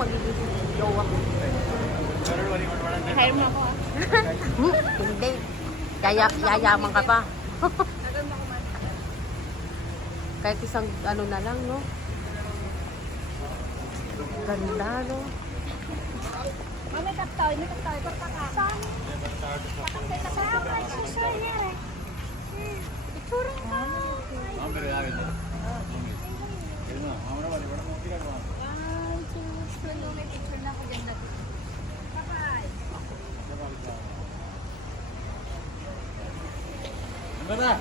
magiging jowa ko. Hire mo ako ah. Hindi. Yayaman ka pa. Kahit isang ano na lang, no? Ganda, no? May kaptaw, Saan? Picture ka. May picture na ako ganda. Bye-bye.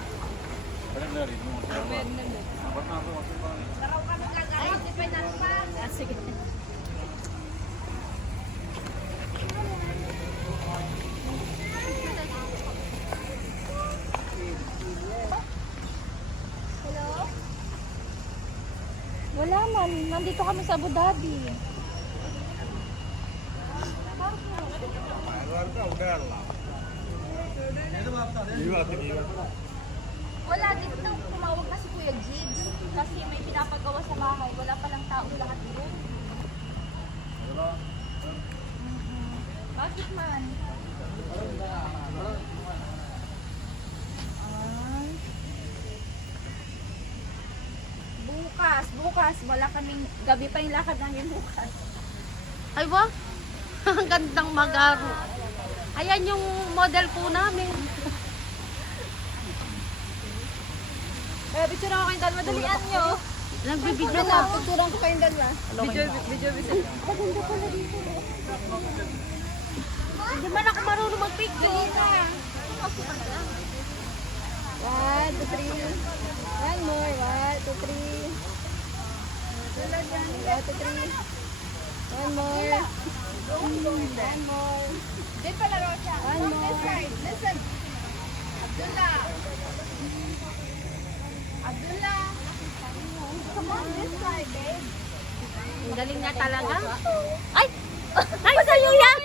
Ay, depende na pa. Sige. Hello? Wala man. Nandito kami sa Abu Dhabi. Wala, dito nang tumawag na si Kuya Jigs. Kasi may pinapagawa sa bahay. Wala palang tao lahat dito. Bakit man? Bukas. Wala kaming, gabi pa yung lakad namin bukas. Ay ba? Ang gandang magaro. Ayan yung model po namin. Picture ako kayong dalawa. Dalian nyo. Nagbibidyo ka. Picturean ko kayong dalawa. Video. Maganda pala dito. Hindi man ako marunong mag-picture. One, two, three. One more. One, two, three. One, two, three. One more. One more. Di pala, Rocha. One more. Listen. Abdullah. Come on, this side, babe. Ang galing nga talaga. Ay! Ay, sa'yo yan!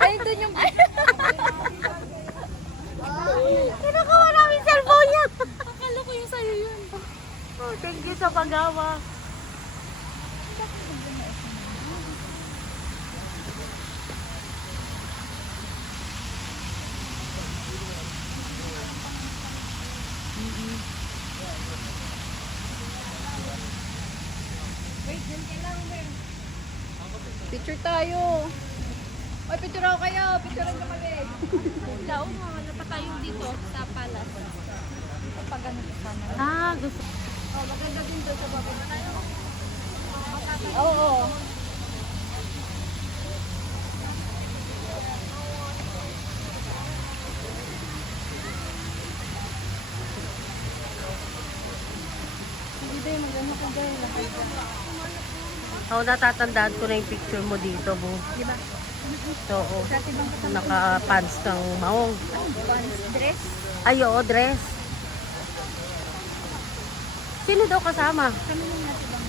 Ay, ito yung... Kinukuha namin cellphone niya. Akala ko yung sa'yo yun. Oh, thank you sa paggawa. Wait, dyan ka lang, babe. Picture tayo. Ay, picture ako kayo. Picture nyo kami. Daw, wala pa tayong dito sa palace. Kapag ganun sana. Ah, gusto. Oh, maganda din doon sa baba. Oo. Hindi, maganda ka dyan. Ako natatandaan ko na yung picture mo dito, Bo. Diba? So, oh, naka-pants kang maong. Dress? Ay, oo, dress. Sino daw kasama? Kami nung natibang.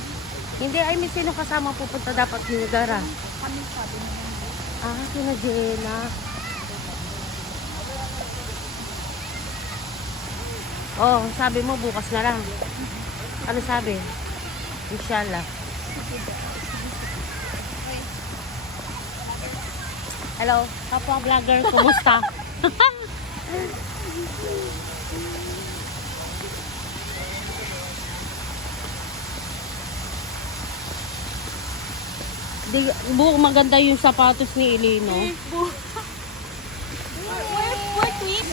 Hindi, ay may sino kasama pupunta dapat ni Nagara. Kami sabi naman. Ah, sina Jenna. Oh, sabi mo bukas na lang. Ano sabi? Inshallah. Hello, kapwa vlogger, kumusta? Di, maganda yung sapatos ni Elino. What tweet?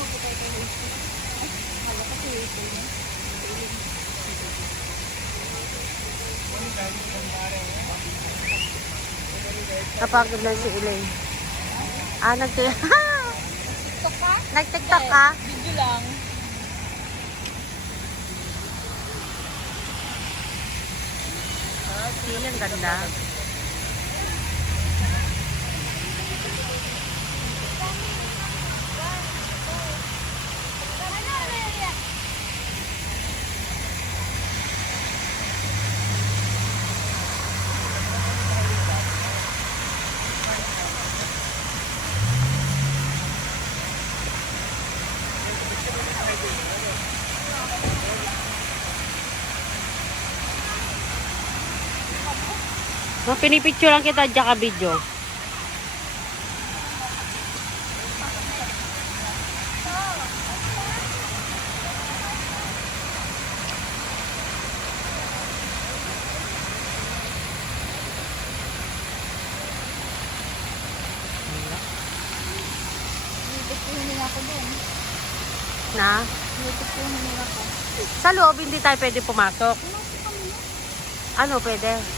Napagod na si Elaine. Ah, TikTok ka? nag-TikTok ka? Video lang. Ah, sino ang ganda? Pinipicture lang kita dyan ka video. Nipipikuhin nila ako doon. Na? Nipipikuhin nila ako. Sa loob, hindi tayo pwede pumasok. Ano pwede?